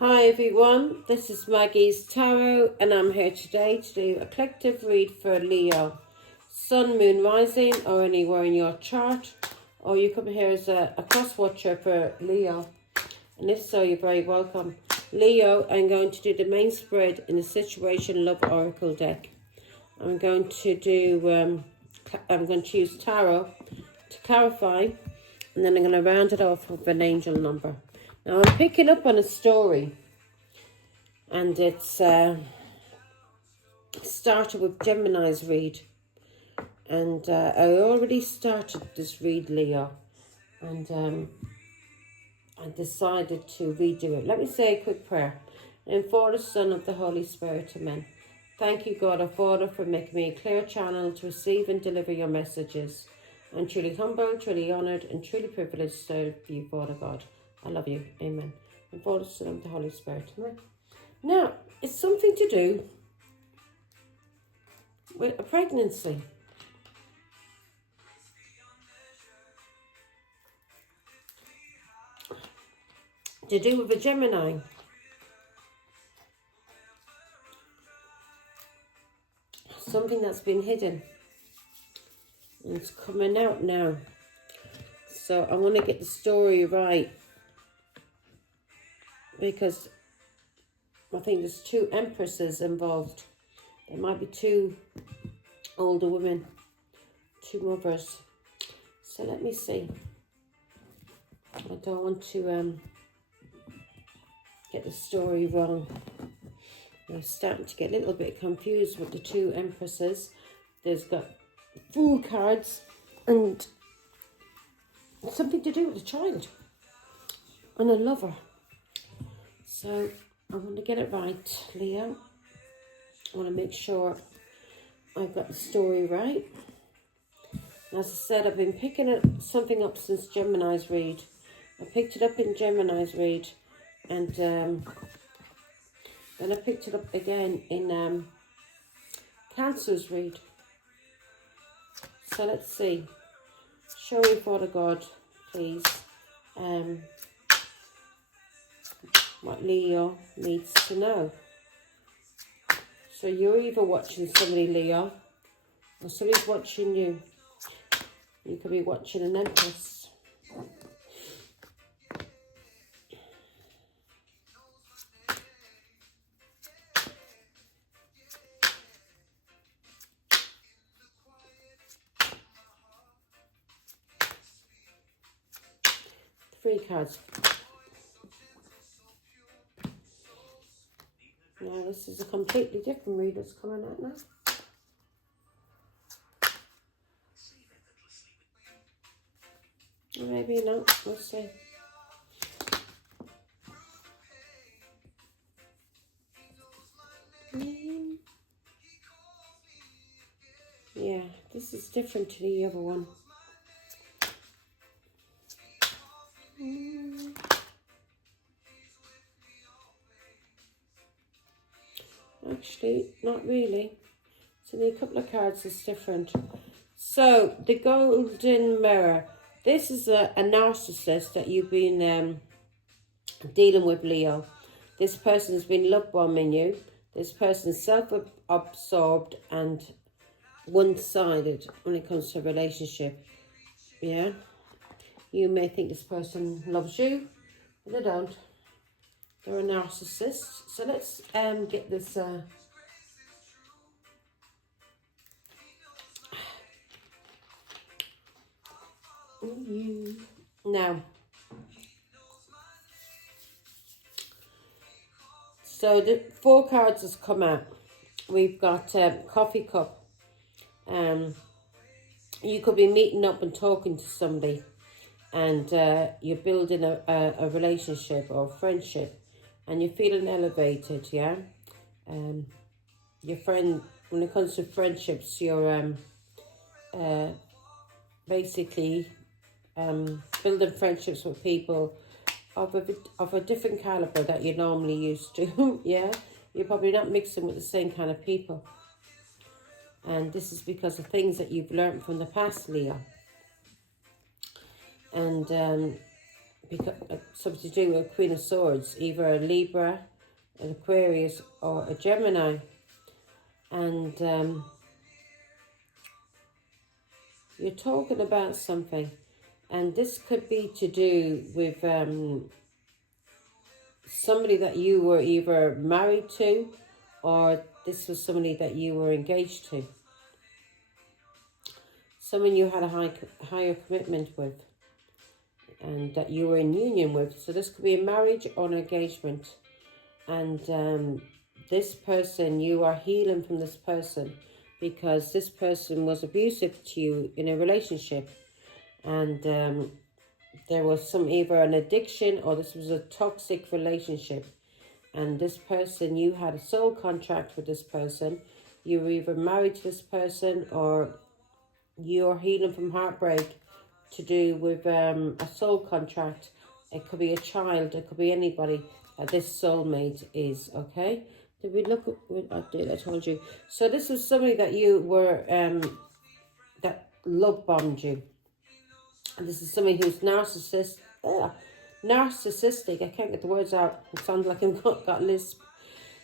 Hi everyone, this is Maggie's Tarot and I'm here today to do a collective read for Leo. Sun, Moon, Rising or anywhere in your chart, or you come here as a cross watcher for Leo. And if so, you're very welcome. Leo, I'm going to do the main spread in the Situation Love Oracle deck. I'm going to use Tarot to clarify, and then I'm going to round it off with an angel number. Now I'm picking up on a story, and it's started with Gemini's read, and I already started this read, Leo, and I decided to redo it. Let me say a quick prayer. And for the Son of the Holy Spirit, amen. Thank you, God our Father, for making me a clear channel to receive and deliver your messages. I'm truly humbled, truly honoured, and truly privileged to serve you, Father God. I love you. Amen. And for the Son of the Holy Spirit. Amen. Now, it's something to do with a pregnancy. To do with a Gemini. Something that's been hidden. And it's coming out now. So I want to get the story right, because I think there's two empresses involved. There might be two older women, two mothers. So let me see. I don't want to get the story wrong. I'm starting to get a little bit confused with the two empresses. There's got Fool cards and something to do with a child and a lover. So I want to get it right, Leo. I want to make sure I've got the story right. As I said, I've been picking something up since Gemini's read. I picked it up in Gemini's read, and then I picked it up again in Cancer's read. So let's see. Show me, Father God, please, what Leo needs to know. So you're either watching somebody, Leo, or somebody's watching you. You could be watching an Empress. Three cards. Now this is a completely different read that's coming out now. Or maybe not, we'll see. Yeah, this is different to the other one. Actually, not really. It's only a couple of cards that's different. So, the Golden Mirror. This is a narcissist that you've been dealing with, Leo. This person has been love bombing you. This person is self-absorbed and one-sided when it comes to a relationship. Yeah? You may think this person loves you, but they don't. They're a narcissist. So let's get this... Now, so the 4 cards has come out. We've got coffee cup. You could be meeting up and talking to somebody, and you're building a relationship or a friendship, and you're feeling elevated, yeah? Your friend, when it comes to friendships, you're basically building friendships with people of a different caliber that you're normally used to. Yeah, you're probably not mixing with the same kind of people, and this is because of things that you've learned from the past, Leo. And because something to do with Queen of Swords, either a Libra, an Aquarius, or a Gemini. And you're talking about something, and this could be to do with somebody that you were either married to, or this was somebody that you were engaged to. Someone you had a higher commitment with, and that you were in union with. So this could be a marriage or an engagement. And this person, you are healing from this person, because this person was abusive to you in a relationship. And there was either an addiction, or this was a toxic relationship. And this person, you had a soul contract with this person. You were either married to this person, or you're healing from heartbreak to do with a soul contract. It could be a child, it could be anybody that this soulmate is, okay? Did we look at what I did? I told you. So this was somebody that you were, that love bombed you. And this is somebody who's narcissistic. I can't get the words out. It sounds like I've got lisp.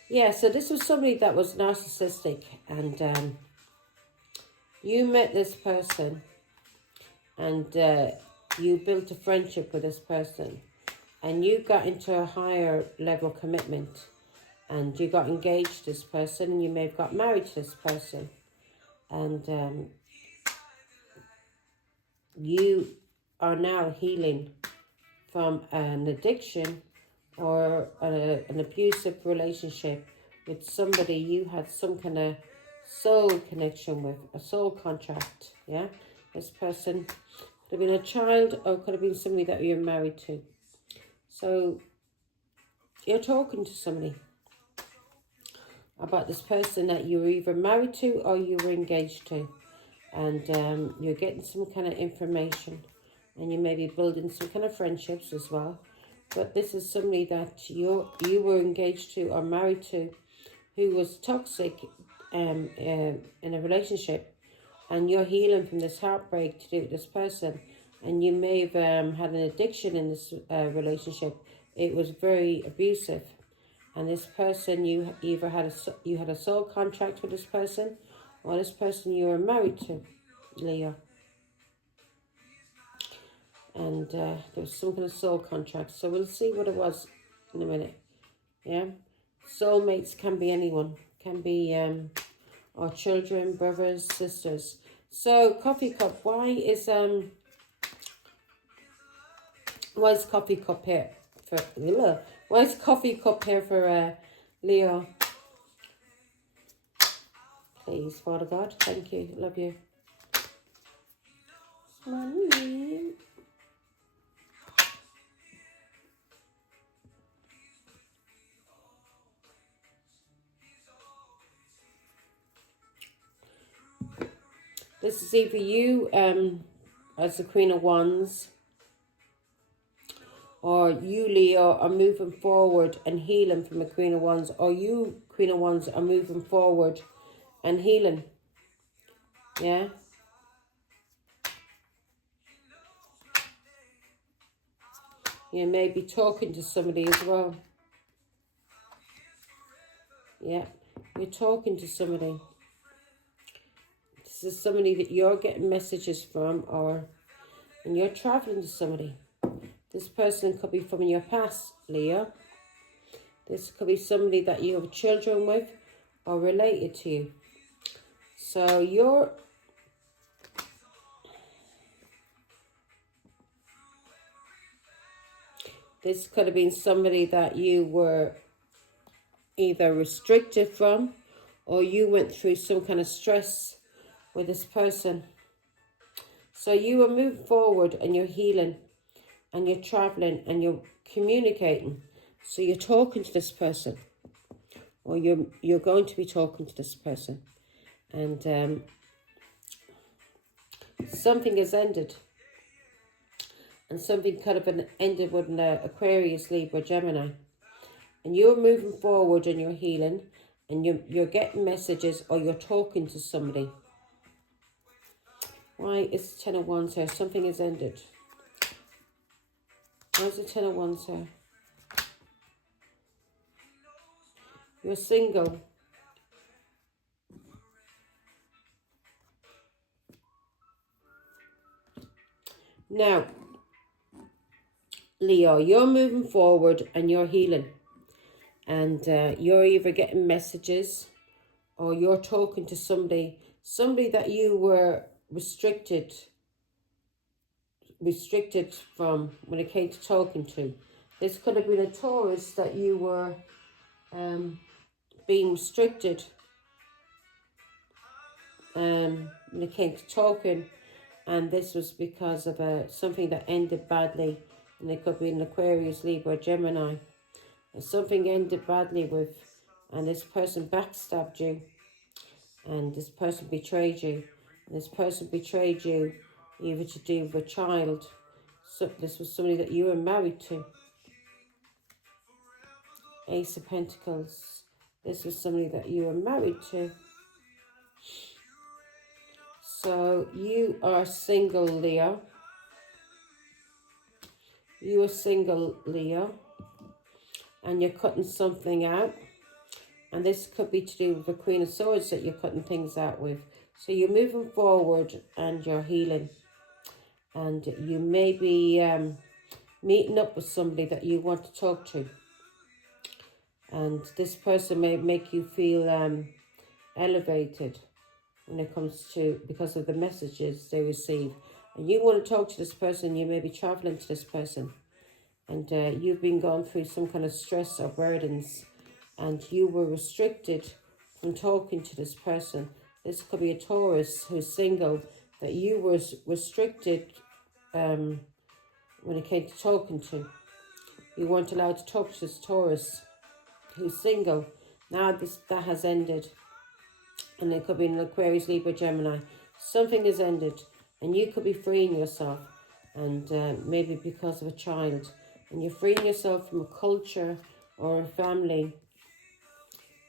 Yeah, so this was somebody that was narcissistic. And you met this person. And you built a friendship with this person. And you got into a higher level commitment. And you got engaged to this person. And you may have got married to this person. And you are now healing from an addiction or an abusive relationship with somebody you had some kind of soul connection with, a soul contract, yeah? This person could have been a child, or could have been somebody that you're married to. So you're talking to somebody about this person that you were either married to or you were engaged to. And you're getting some kind of information. And you may be building some kind of friendships as well. But this is somebody that you were engaged to or married to, who was toxic in a relationship. And you're healing from this heartbreak to do with this person. And you may have had an addiction in this relationship. It was very abusive. And this person, you either had a soul contract with this person, or this person you were married to, Leo. And there was some kind of soul contract. So we'll see what it was in a minute. Yeah. Soulmates can be anyone. Can be our children, brothers, sisters. So coffee cup. Why is coffee cup here for why is coffee cup here for Leo? Please, Father God, thank you. Love you. Money. This is either you as the Queen of Wands, or you, Leo, are moving forward and healing from the Queen of Wands, or you, Queen of Wands, are moving forward and healing. Yeah. You may be talking to somebody as well. Yeah. You're talking to somebody. This is somebody that you're getting messages from, and you're traveling to somebody. This person could be from your past, Leo. This could be somebody that you have children with or related to you. So this could have been somebody that you were either restricted from, or you went through some kind of stress with this person. So you are moving forward and you're healing and you're traveling and you're communicating. So you're talking to this person, or you're going to be talking to this person, and something has ended, and something could have been ended with an Aquarius, Libra, Gemini, and you're moving forward and you're healing, and you're getting messages, or you're talking to somebody. Why is 10 of Wands here? Something has ended. Where's the Ten of Wands here? You're single. Now, Leo, you're moving forward and you're healing. And you're either getting messages or you're talking to somebody that you were restricted from when it came to talking to. This could have been a Taurus that you were being restricted when it came to talking, and this was because of something that ended badly, and it could be an Aquarius, Libra, Gemini. And something ended badly with, and this person backstabbed you, and this person betrayed you, and this person betrayed you either to do with a child. So this was somebody that you were married to. Ace of Pentacles. This was somebody that you were married to. So you are single, Leo. You are single, Leo. And you're cutting something out. And this could be to do with the Queen of Swords that you're cutting things out with. So you're moving forward and you're healing. And you may be meeting up with somebody that you want to talk to. And this person may make you feel elevated when it comes to, because of the messages they receive. And you want to talk to this person, you may be traveling to this person. And you've been going through some kind of stress or burdens. And you were restricted from talking to this person. This could be a Taurus who's single, that you were restricted when it came to talking to. You weren't allowed to talk to this Taurus who's single. Now that has ended. And it could be an Aquarius, Libra, Gemini. Something has ended. And you could be freeing yourself. And maybe because of a child. And you're freeing yourself from a culture or a family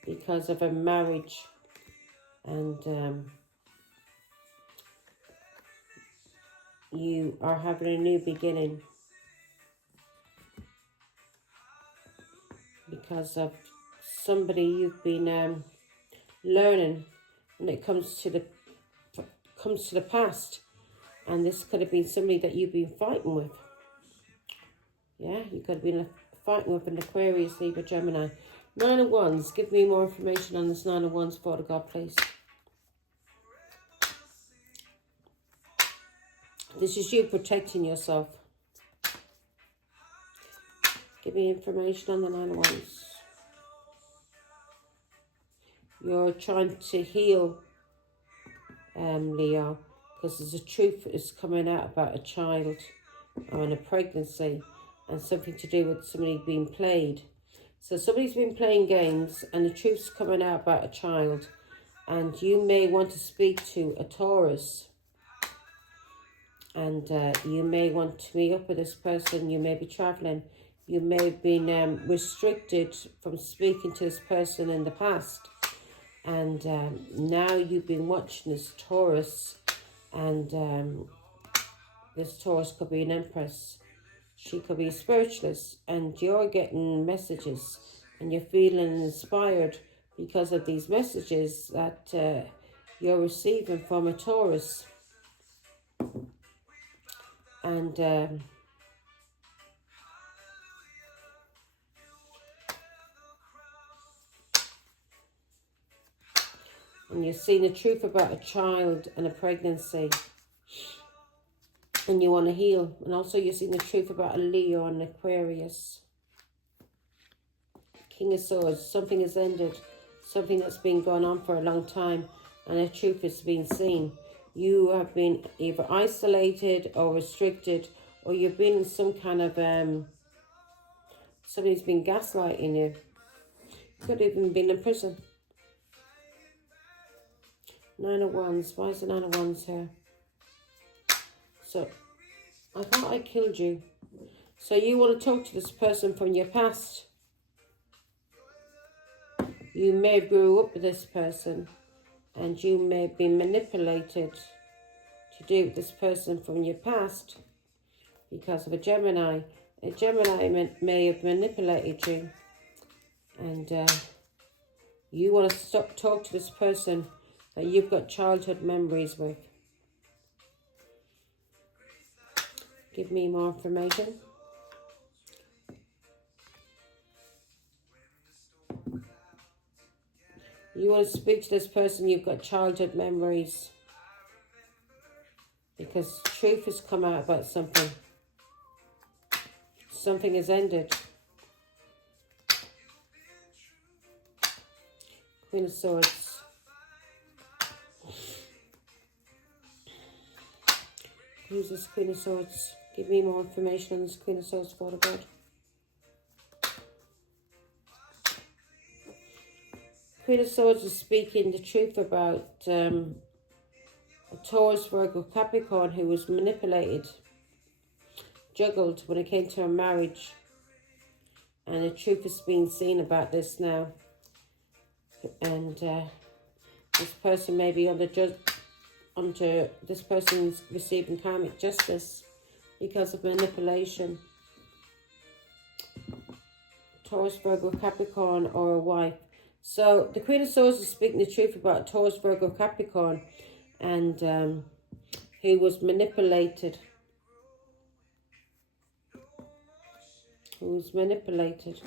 because of a marriage. And you are having a new beginning because of somebody you've been learning when it comes to the past. And this could have been somebody that you've been fighting with. Yeah, you could have been fighting with an Aquarius, Libra, Gemini. Nine of Wands. Give me more information on this Nine of Wands, Father God, please. This is you protecting yourself. Give me information on the Nine of Wands. You're trying to heal, Leo, because there's a truth is coming out about a child or in a pregnancy and something to do with somebody being played. So somebody's been playing games and the truth's coming out about a child, and you may want to speak to a Taurus, and you may want to meet up with this person. You may be traveling. You may have been restricted from speaking to this person in the past. And now you've been watching this Taurus, and this Taurus could be an Empress. She could be a spiritualist, and you're getting messages and you're feeling inspired because of these messages that you're receiving from a Taurus. And you're seeing the truth about a child and a pregnancy. And you want to heal. And also you're seeing the truth about a Leo and an Aquarius. King of Swords. Something has ended. Something that's been going on for a long time. And the truth is being seen. You have been either isolated or restricted. Or you've been in some kind of... somebody's been gaslighting you. You could have even been in prison. Nine of Wands. Why is the Nine of Wands here? So, I thought I killed you. So you want to talk to this person from your past. You may have grew up with this person. And you may have been manipulated to do with this person from your past. Because of a Gemini. A Gemini may have manipulated you, and you want to talk to this person that you've got childhood memories with. Give me more information. You want to speak to this person you've got childhood memories, because truth has come out about something. Something has ended. Queen of Swords. Who's this Queen of Swords? Give me more information on this Queen of Swords, Father God. Queen of Swords is speaking the truth about a Taurus, Virgo, Capricorn who was manipulated, juggled when it came to a marriage. And the truth is being seen about this now. And this person may be under this person's receiving karmic justice because of manipulation. Taurus, Virgo, Capricorn, or a wife. So the Queen of Swords is speaking the truth about Taurus, Virgo, Capricorn, and who was manipulated. Who was manipulated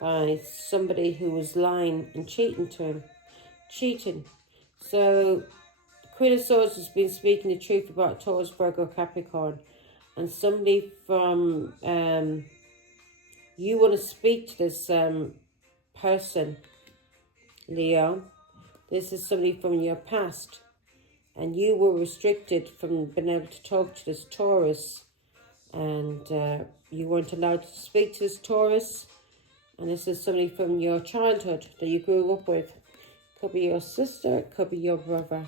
by somebody who was lying and cheating to him. Cheating. So the Queen of Swords has been speaking the truth about Taurus, Virgo, Capricorn. And somebody from, you want to speak to this person, Leo. This is somebody from your past. And you were restricted from being able to talk to this Taurus. And you weren't allowed to speak to this Taurus. And this is somebody from your childhood that you grew up with. Could be your sister, it could be your brother.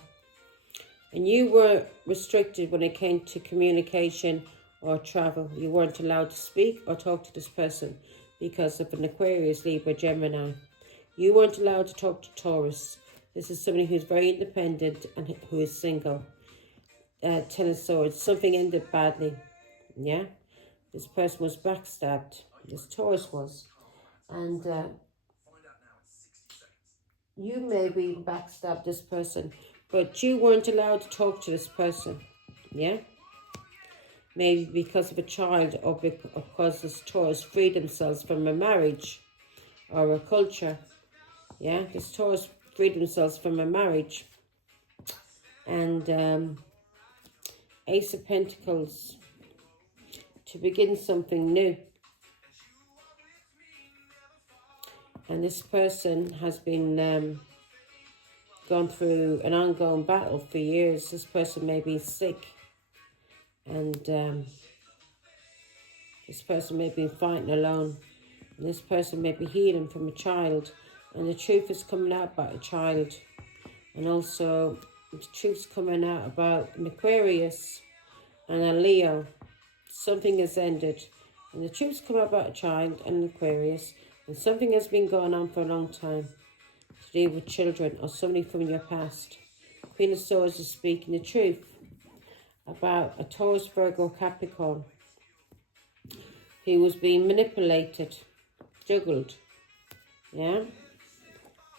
And you were restricted when it came to communication or travel. You weren't allowed to speak or talk to this person because of an Aquarius, Libra, Gemini. You weren't allowed to talk to Taurus. This is somebody who's very independent and who is single. Ten of Swords. Something ended badly. Yeah? This person was backstabbed. This Taurus was. And you maybe backstabbed this person, but you weren't allowed to talk to this person. Yeah? Maybe because of a child or because this Taurus freed themselves from a marriage or a culture. Yeah? This Taurus freed themselves from a marriage. And Ace of Pentacles. To begin something new. And this person has been gone through an ongoing battle for years. This person may be sick. And this person may be fighting alone. And this person may be healing from a child. And the truth is coming out about a child. And also the truth's coming out about an Aquarius and a Leo. Something has ended. And the truth's come out about a child and an Aquarius. And something has been going on for a long time to do with children or somebody from your past. Queen of Swords is speaking the truth about a Taurus, Virgo, Capricorn who was being manipulated, juggled, yeah?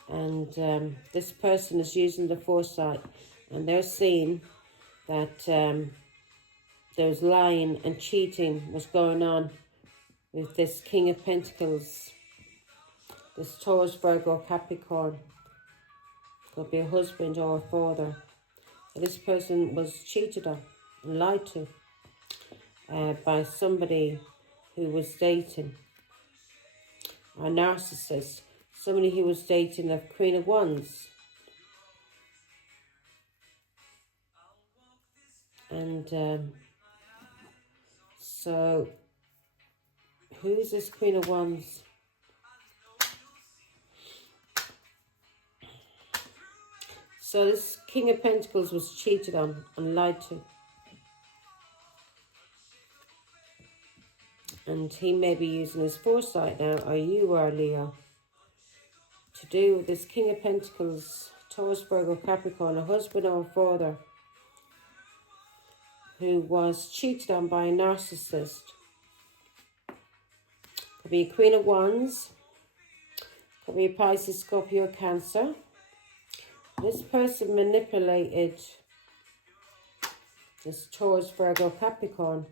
And this person is using the foresight, and they're seeing that there's lying and cheating was going on with this King of Pentacles. This Taurus, Virgo, Capricorn. Could be a husband or a father. This person was cheated on and lied to by somebody who was dating. A narcissist. Somebody who was dating a Queen of Wands. And so, who's this Queen of Wands? So this King of Pentacles was cheated on and lied to. And he may be using his foresight now, or you are, Leo, to do with this King of Pentacles, Taurus, Virgo, Capricorn, a husband or a father who was cheated on by a narcissist. Could be a Queen of Wands. Could be a Pisces, Scorpio, Cancer. This person manipulated this Taurus, Virgo, Capricorn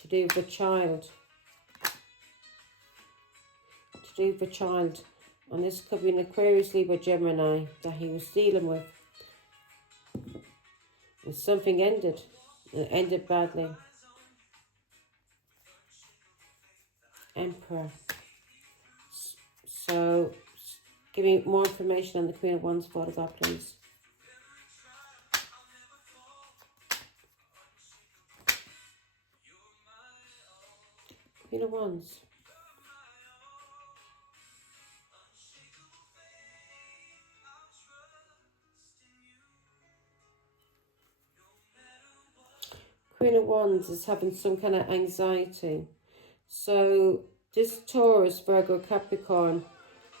to do with a child. To do with a child. And this could be an Aquarius, Libra, Gemini that he was dealing with. And something ended. It ended badly. Emperor. So, give me more information on the Queen of Wands, Father God, please. Queen of Wands. Queen of Wands is having some kind of anxiety. So this Taurus, Virgo, Capricorn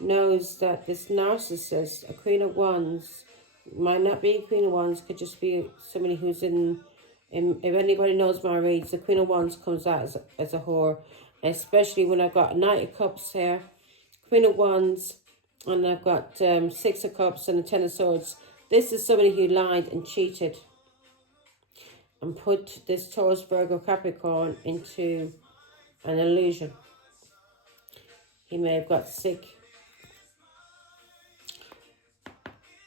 knows that this narcissist, a Queen of Wands, might not be a Queen of Wands, could just be somebody who's in if anybody knows my reads, the Queen of Wands comes out as a whore, especially when I've got Knight of Cups here, Queen of Wands, and I've got Six of Cups and the Ten of Swords. This is somebody who lied and cheated and put this Taurus, Virgo, Capricorn into an illusion. He may have got sick.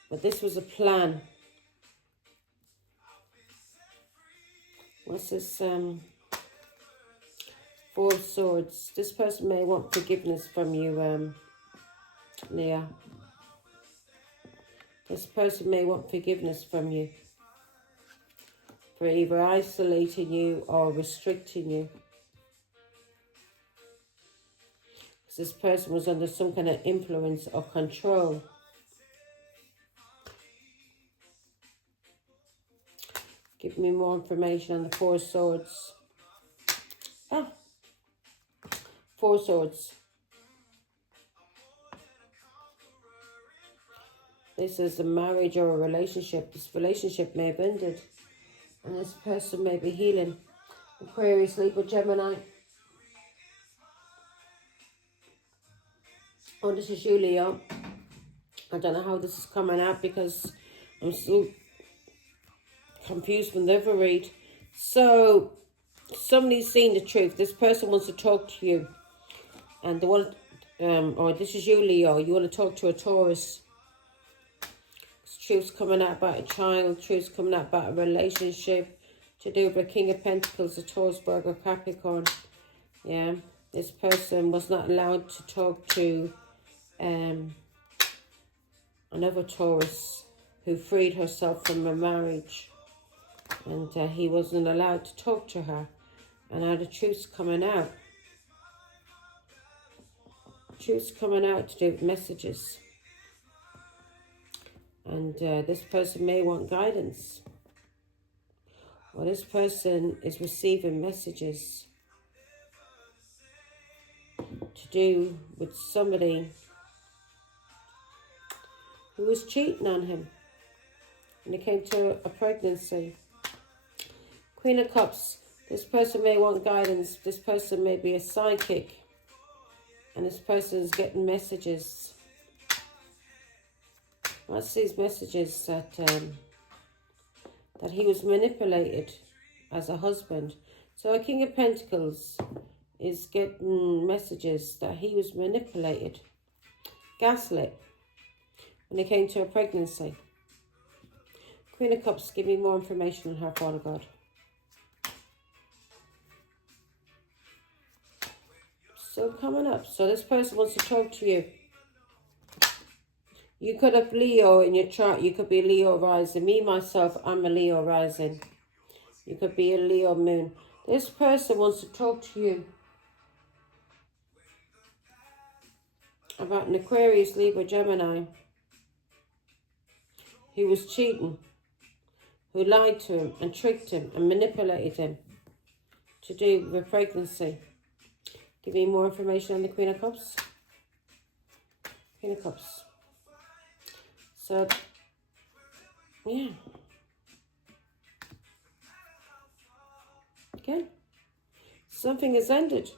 But this was a plan. What's this? Four of Swords. This person may want forgiveness from you, Leah. This person may want forgiveness from you for either isolating you or restricting you. Because this person was under some kind of influence or control. Give me more information on the Four of Swords. Ah, Four of Swords. This is a marriage or a relationship. This relationship may have ended. And this person may be healing. Aquarius, Libra, Gemini. Oh, this is you, Leo. I don't know how this is coming out because I'm still confused from the other read. So, somebody's seen the truth. This person wants to talk to you. And they want, or this is you, Leo. You want to talk to a Taurus. Truth's coming out about a child. Truth's coming out about a relationship. To do with the King of Pentacles, the Taurus, Virgo, Capricorn. Yeah. This person was not allowed to talk to another Taurus who freed herself from a marriage. And he wasn't allowed to talk to her. And now the truth's coming out. Truth's coming out to do with messages. And this person may want guidance. Or this person is receiving messages to do with somebody who was cheating on him. And it came to a pregnancy. Queen of Cups. This person may want guidance. This person may be a psychic. And this person is getting messages. What's these messages? That he was manipulated as a husband. So a King of Pentacles is getting messages that he was manipulated, gaslit, when it came to a pregnancy. Queen of Cups, give me more information on her, Father God. Still coming up. So this person wants to talk to you. You could have Leo in your chart. You could be Leo rising. Me, myself, I'm a Leo rising. You could be a Leo moon. This person wants to talk to you about an Aquarius, Libra, Gemini who was cheating, who lied to him and tricked him and manipulated him to do with pregnancy. Give me more information on the Queen of Cups. Queen of Cups. So, yeah. Again. Something has ended.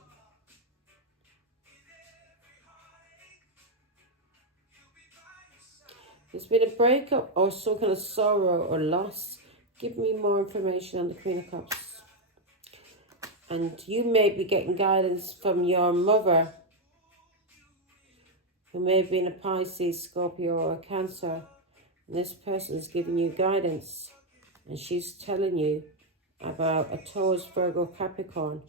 There's been a breakup or some kind of sorrow or loss. Give me more information on the Queen of Cups. And you may be getting guidance from your mother, who may have been a Pisces, Scorpio, or a Cancer. And this person is giving you guidance. And she's telling you about a Taurus, Virgo, Capricorn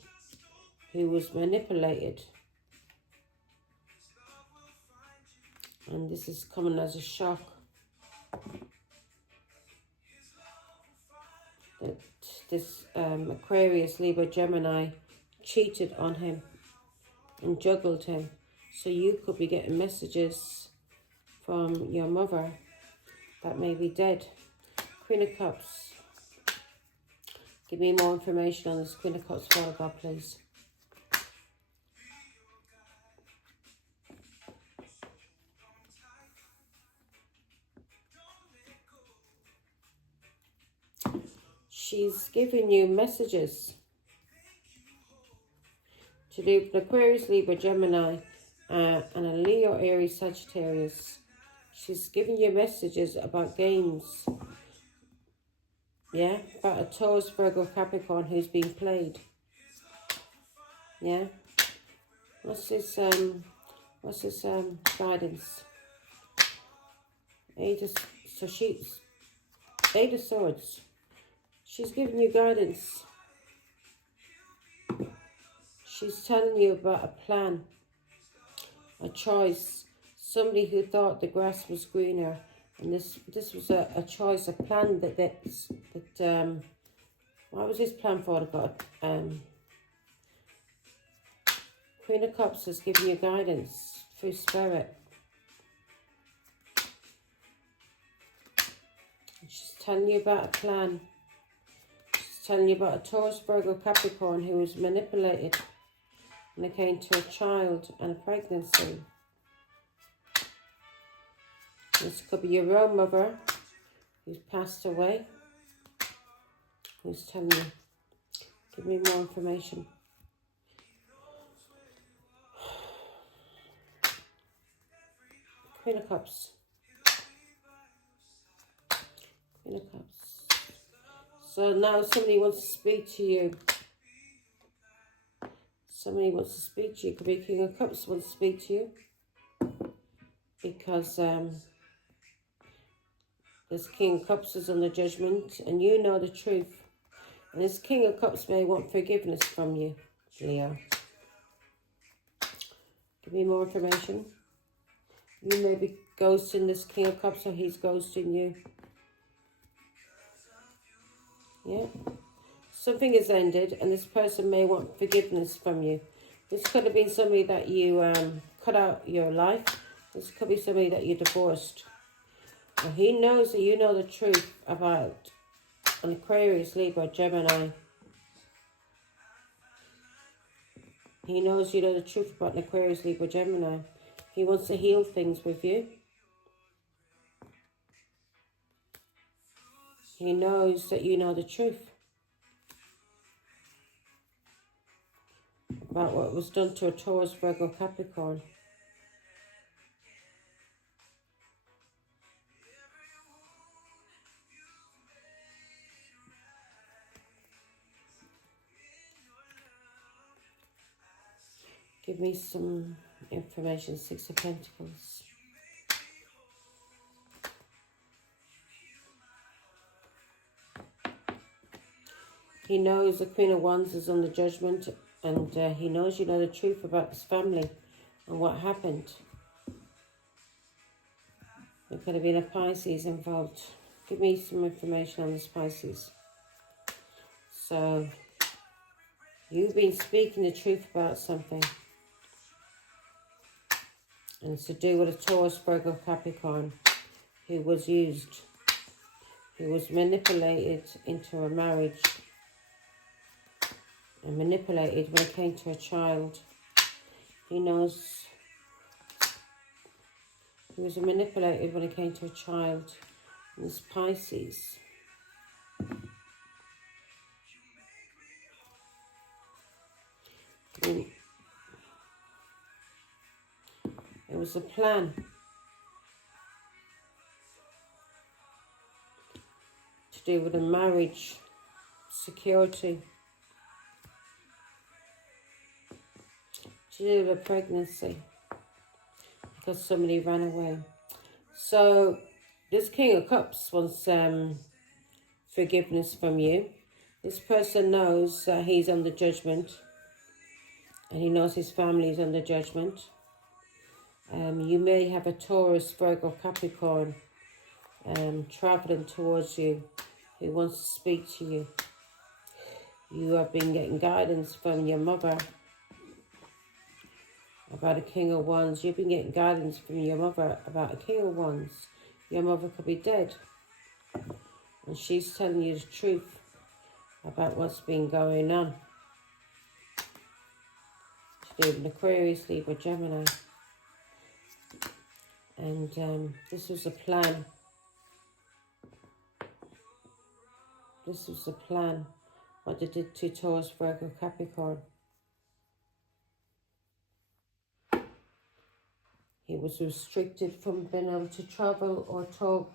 who was manipulated. And this is coming as a shock. That this Aquarius, Libra, Gemini cheated on him and juggled him. So you could be getting messages from your mother that may be dead. Queen of Cups. Give me more information on this Queen of Cups, Father God, please. She's giving you messages to do with Aquarius, Libra, Gemini, and a Leo, Aries, Sagittarius. She's giving you messages about games. Yeah, about a Taurus, Virgo, Capricorn who's being played. Yeah. What's this guidance? Eight of Swords. She's giving you guidance. She's telling you about a plan, a choice. Somebody who thought the grass was greener, and this was a choice, a plan that what was his plan for? God? Queen of Cups is giving you guidance through spirit. She's telling you about a plan. Telling you about a Taurus, Virgo, Capricorn who was manipulated when it came to a child and a pregnancy. This could be your own mother who's passed away, who's telling you. Give me more information. Queen of Cups. Queen of Cups. So now somebody wants to speak to you. Somebody wants to speak to you. Could be King of Cups wants to speak to you. Because this King of Cups is under judgment and you know the truth. And this King of Cups may want forgiveness from you, Leo. Give me more information. You may be ghosting this King of Cups or he's ghosting you. Yeah. Something has ended and this person may want forgiveness from you. This could have been somebody that you cut out your life. This could be somebody that you divorced. Well, he knows that you know the truth about an Aquarius, Libra, Gemini. He knows you know the truth about an Aquarius, Libra, Gemini. He wants to heal things with you. He knows that you know the truth about what was done to a Taurus, Virgo, Capricorn. Give me some information. Six of Pentacles. He knows the Queen of Wands is under judgment, and he knows you know the truth about this family and what happened. There could have been a Pisces involved. Give me some information on this Pisces. So, you've been speaking the truth about something. And it's to do with a Taurus, Virgo, Capricorn who was used, who was manipulated into a marriage. And manipulated when it came to a child. He knows he was manipulated when it came to a child. And this Pisces. It was a plan to do with a marriage, security, to do with a pregnancy, because somebody ran away. So this King of Cups wants forgiveness from you. This person knows that he's under judgment, and he knows his family is under judgment. You may have a Taurus, Virgo, Capricorn traveling towards you who wants to speak to you. You have been getting guidance from your mother about a King of Wands. You've been getting guidance from your mother about a King of Wands. Your mother could be dead, and she's telling you the truth about what's been going on. To do with Aquarius, Libra, Gemini. And this was a plan. This was the plan, what they did to Taurus, Virgo, Capricorn. He was restricted from being able to travel or talk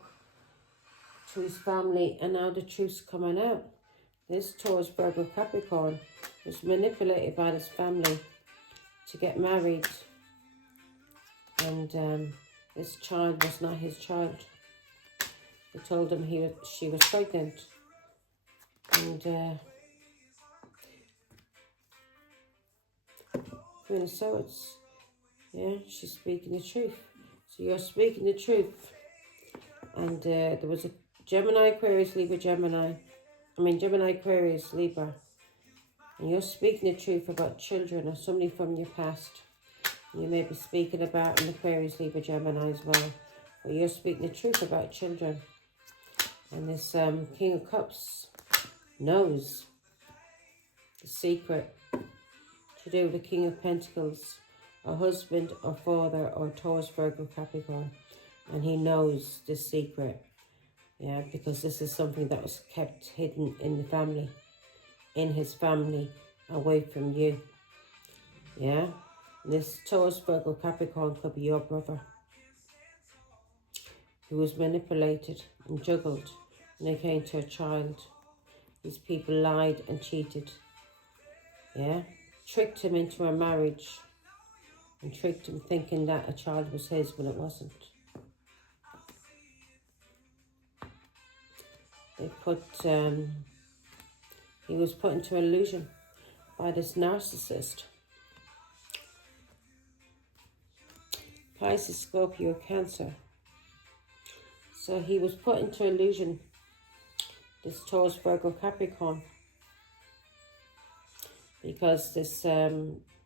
to his family, and now the truth's coming out. This Taurus, Virgo, Capricorn was manipulated by his family to get married, and this child was not his child. They told him she was pregnant, and Queen of Swords, yeah, she's speaking the truth. So you're speaking the truth, and there was a Gemini, Aquarius, Libra, Gemini, Aquarius, Libra, and you're speaking the truth about children or somebody from your past. You may be speaking about an Aquarius, Libra, Gemini as well, but you're speaking the truth about children. And this King of Cups knows the secret to do with the King of Pentacles, a husband or father or Taurus, Virgo, Capricorn, and he knows this secret. Yeah, because this is something that was kept hidden in the family, in his family, away from you. Yeah, this Taurus, Virgo, Capricorn could be your brother who was manipulated and juggled when it came to a child. These people lied and cheated. Yeah, tricked him into a marriage and tricked him thinking that a child was his when it wasn't. They put, he was put into illusion by this narcissist. Pisces, Scorpio, Cancer. So he was put into illusion, this Taurus, Virgo, Capricorn, because this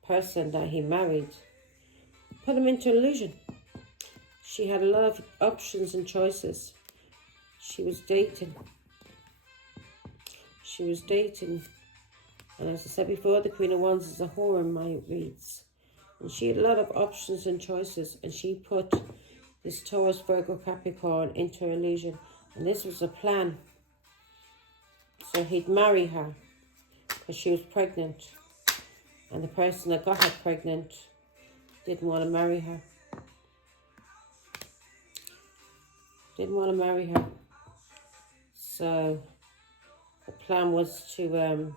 person that he married put him into illusion. She had a lot of options and choices. She was dating. And as I said before, the Queen of Wands is a whore in my reads. And she had a lot of options and choices, and she put this Taurus, Virgo, Capricorn into illusion. And this was a plan. So he'd marry her because she was pregnant. And the person that got her pregnant didn't want to marry her. So the plan was to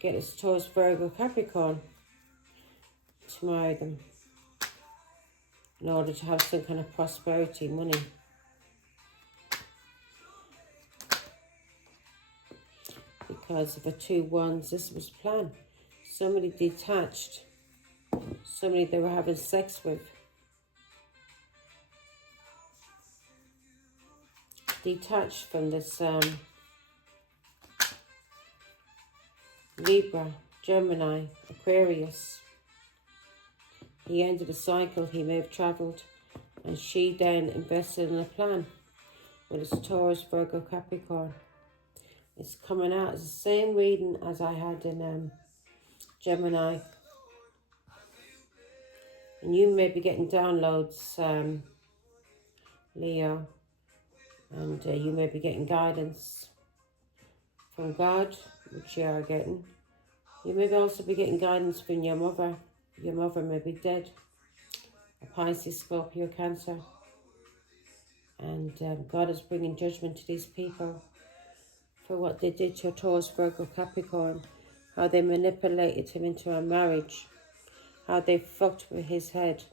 get this Taurus, Virgo, Capricorn to marry them in order to have some kind of prosperity, money. Because of the 2 wands, this was planned. Somebody detached, somebody they were having sex with, detached from this Libra, Gemini, Aquarius. He ended a cycle. He may have travelled, and she then invested in a plan with his Taurus, Virgo, Capricorn. It's coming out as the same reading as I had in Gemini. And you may be getting downloads, Leo, and you may be getting guidance from God, which you are getting. You may also be getting guidance from your mother. Your mother may be dead. A Pisces, Scorpio, Cancer. And God is bringing judgment to these people for what they did to Taurus, Virgo, Capricorn. How they manipulated him into a marriage. How they fucked with his head.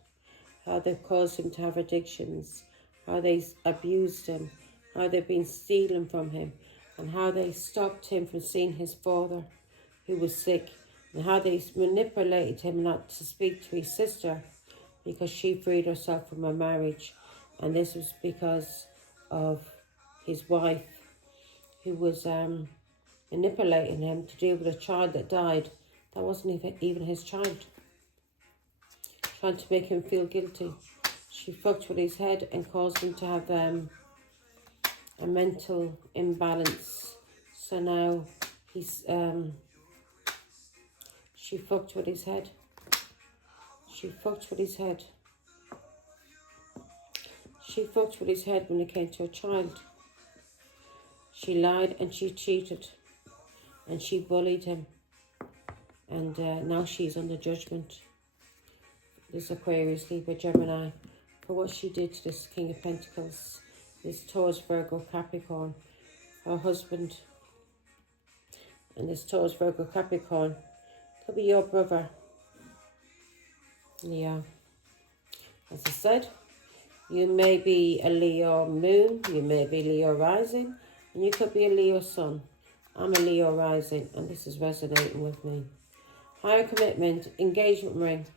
How they caused him to have addictions. How they abused him. How they've been stealing from him. And how they stopped him from seeing his father, who was sick. And how they manipulated him not to speak to his sister because she freed herself from a marriage. And this was because of his wife, who was manipulating him to deal with a child that died. That wasn't even his child. Trying to make him feel guilty. She fucked with his head and caused him to have a mental imbalance. So now he's she fucked with his head. She fucked with his head. She fucked with his head when it came to a child. She lied and she cheated. And she bullied him. And now she's under judgment. This Aquarius, Libra, Gemini. For what she did to this King of Pentacles. This Taurus, Virgo, Capricorn. Her husband. And this Taurus, Virgo, Capricorn. Could be your brother. Yeah. As I said, you may be a Leo moon, you may be Leo rising, and you could be a Leo sun. I'm a Leo rising, and this is resonating with me. Higher commitment, engagement ring.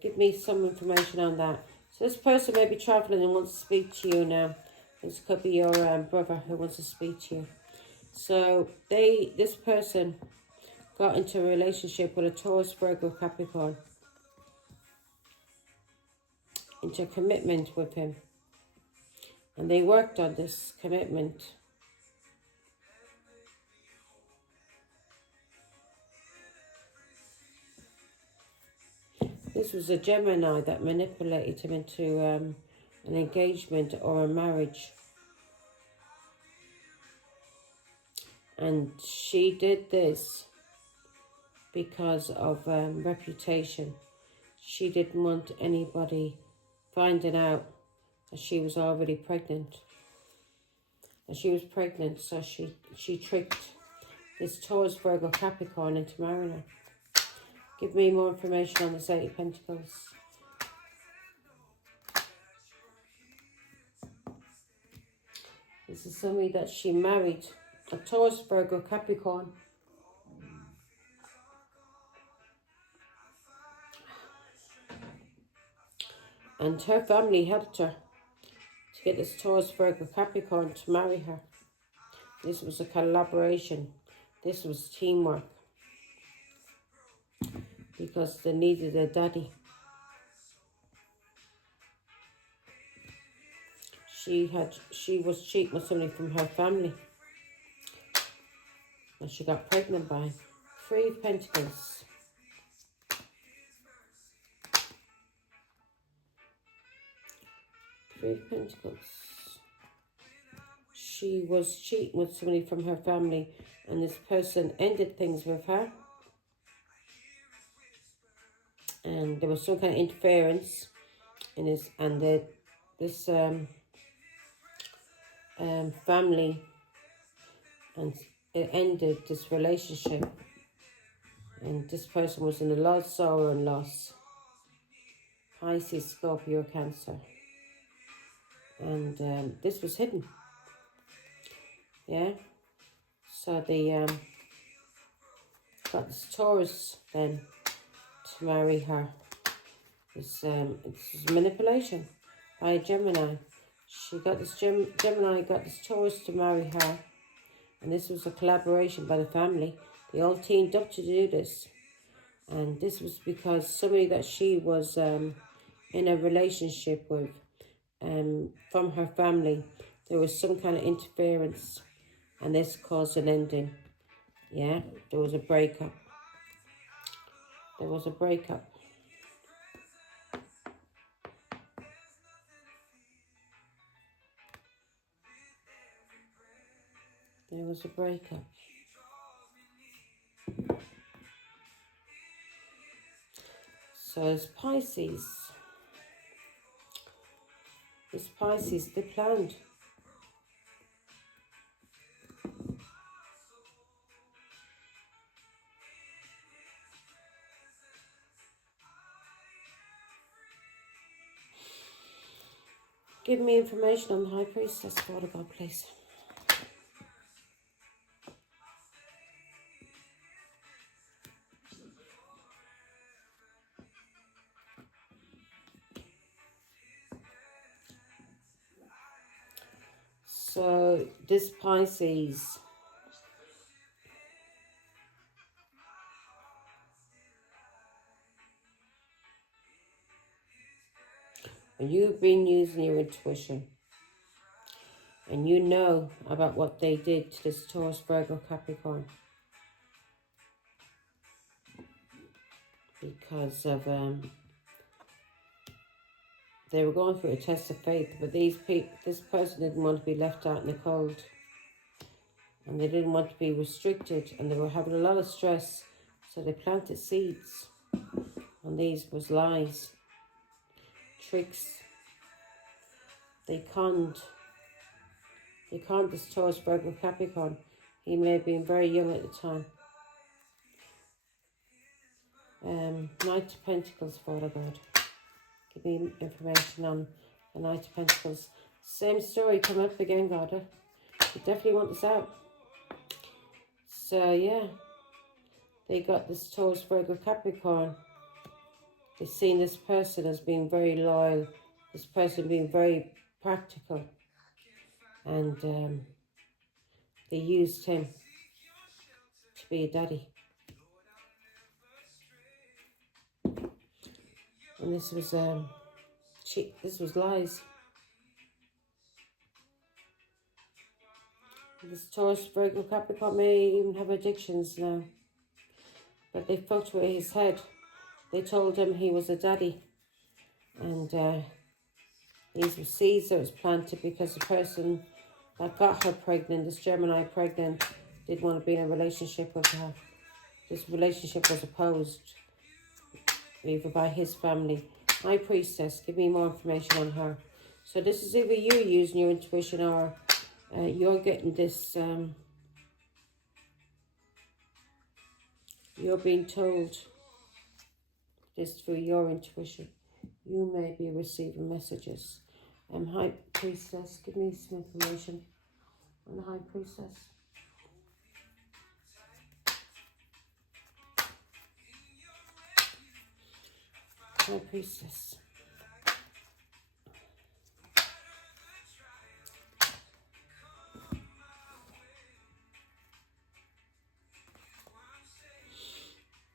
Give me some information on that. So this person may be traveling and wants to speak to you now. This could be your brother who wants to speak to you. So this person got into a relationship with a Taurus, Virgo, Capricorn. Into a commitment with him. And they worked on this commitment. This was a Gemini that manipulated him into an engagement or a marriage. And she did this because of reputation. She didn't want anybody finding out that she was already pregnant. And she was pregnant, so she tricked this Taurus, Virgo, Capricorn into marrying her. Give me more information on the Eight of Pentacles. This is somebody that she married. A Taurus, Virgo, Capricorn. And her family helped her to get this Taurus, Virgo, Capricorn to marry her. This was a collaboration. This was teamwork. Because they needed a daddy. She was cheating with somebody from her family. And she got pregnant by Three of Pentacles. Three of Pentacles. She was cheating with somebody from her family, and this person ended things with her. And there was some kind of interference in his, and this family, and it ended this relationship. And this person was in a lot of sorrow and loss. Pisces, Scorpio, Cancer. And this was hidden. Yeah. So they got this Taurus then to marry her. It's manipulation by a Gemini. She got this Gemini got this Taurus to marry her. And this was a collaboration by the family. They all teamed up to do this. And this was because somebody that she was in a relationship with, from her family, there was some kind of interference. And this caused an ending. Yeah, there was a breakup. There was a breakup. There was a breakup. So it's Pisces. It's Pisces, they planned. Give me information on the High Priestess, Father God, please. So this Pisces, when you've been using your intuition and you know about what they did to this Taurus, Virgo, Capricorn, because of they were going through a test of faith, but this person didn't want to be left out in the cold, and they didn't want to be restricted, and they were having a lot of stress, so they planted seeds, and these was lies, tricks. They conned this Taurus, Virgo, Capricorn. He may have been very young at the time. Knight of Pentacles, Father God. Give me information on the Knight of Pentacles. Same story coming up again, God. You definitely want this out. So, yeah. They got this Taurus, Virgo, Capricorn. They've seen this person as being very loyal. This person being very practical. And they used him to be a daddy. And this was lies. This Taurus, Virgo, Capricorn may even have addictions now. But they fucked with his head. They told him he was a daddy. And these were seeds that was planted because the person that got her pregnant, this Gemini pregnant, didn't want to be in a relationship with her. This relationship was opposed, either by his family. High Priestess, give me more information on her. So this is either you using your intuition or you're getting this, you're being told this through your intuition. You may be receiving messages. High Priestess, give me some information on the High Priestess. High Priestess.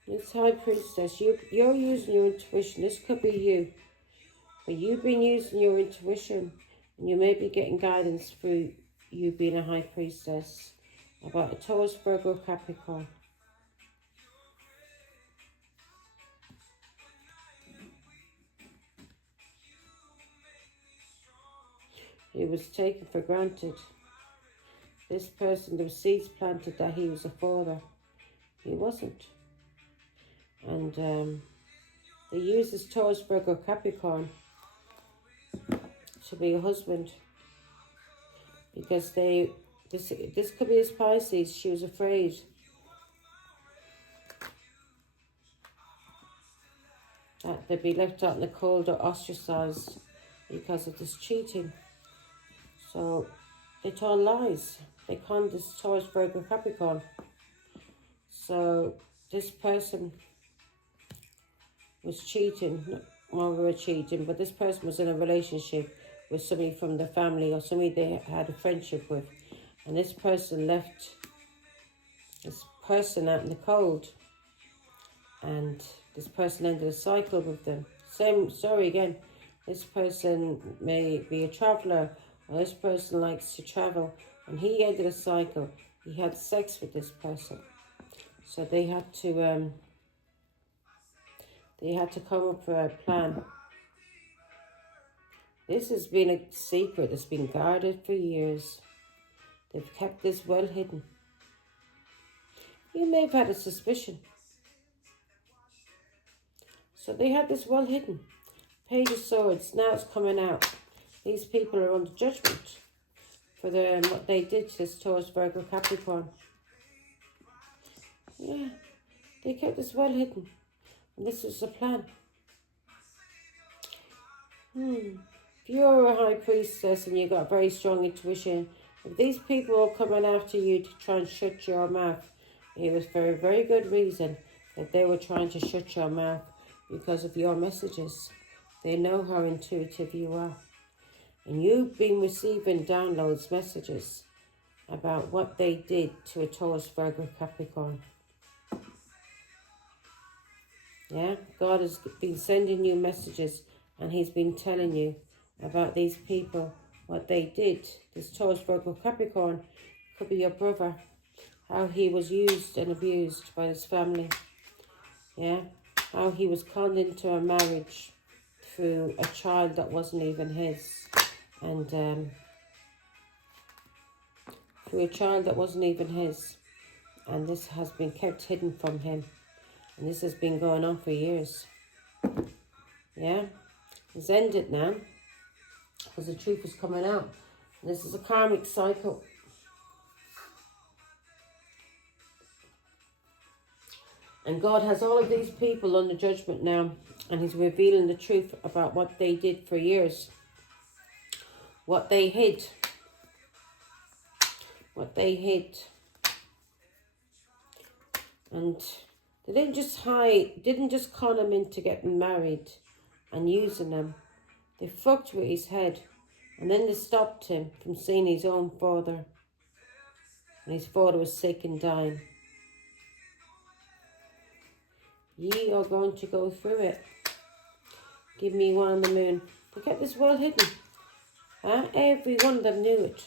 This High Priestess, you're using your intuition. This could be you. But you've been using your intuition. And you may be getting guidance through you being a High Priestess about a Taurus, Virgo, Capricorn. He was taken for granted. This person, there were seeds planted that he was a father. He wasn't. And they used this Taurus, Virgo, Capricorn to be a husband. Because this could be his Pisces. She was afraid. That they'd be left out in the cold or ostracized because of this cheating. So they told lies. They conned this Taurus, Virgo, Capricorn. So this person was cheating. Well, we were cheating, but this person was in a relationship with somebody from the family or somebody they had a friendship with. And this person left this person out in the cold. And this person ended a cycle with them. Same story again. This person may be a traveller, or this person likes to travel, and he ended a cycle. He had sex with this person. So they had to come up with a plan. This has been a secret that's been guarded for years. They've kept this well hidden. You may have had a suspicion. So they had this well hidden. Page of Swords, now it's coming out. These people are under judgment for what they did to this Taurus, Virgo, Capricorn. Yeah, they kept this well hidden. And this was the plan. If you're a high priestess and you've got very strong intuition, if these people are coming after you to try and shut your mouth, it was for a very good reason that they were trying to shut your mouth because of your messages. They know how intuitive you are. And you've been receiving downloads, messages about what they did to a Taurus, Virgo, Capricorn. Yeah, God has been sending you messages and he's been telling you about these people, what they did. This Taurus, Virgo, Capricorn could be your brother, how he was used and abused by his family. Yeah, how he was conned into a marriage through a child that wasn't even his. And through a child that wasn't even his. And this has been kept hidden from him. And this has been going on for years. Yeah, it's ended now because the truth is coming out. And this is a karmic cycle. And God has all of these people under judgment now, and he's revealing the truth about what they did for years. What they hid. What they hid. And they didn't just con him into getting married and using him. They fucked with his head. And then they stopped him from seeing his own father. And his father was sick and dying. Ye are going to go through it. Give me one on the moon. They kept this well hidden. Every one of them knew it.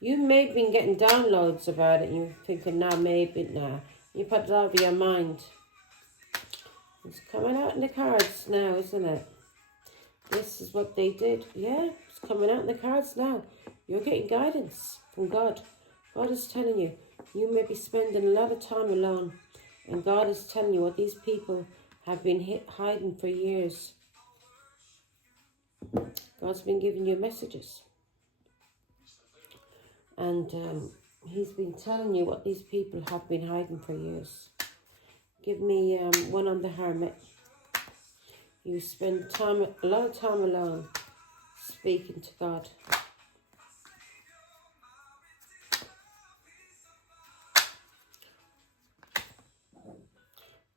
You may have been getting downloads about it and you're thinking, nah, maybe, nah. You put it out of your mind. It's coming out in the cards now, isn't it? This is what they did. Yeah, it's coming out in the cards now. You're getting guidance from God. God is telling you, you may be spending a lot of time alone. And God is telling you what these people have been hiding for years. God's been giving you messages. And he's been telling you what these people have been hiding for years. Give me one on the Hermit. You spend a lot of time alone speaking to God.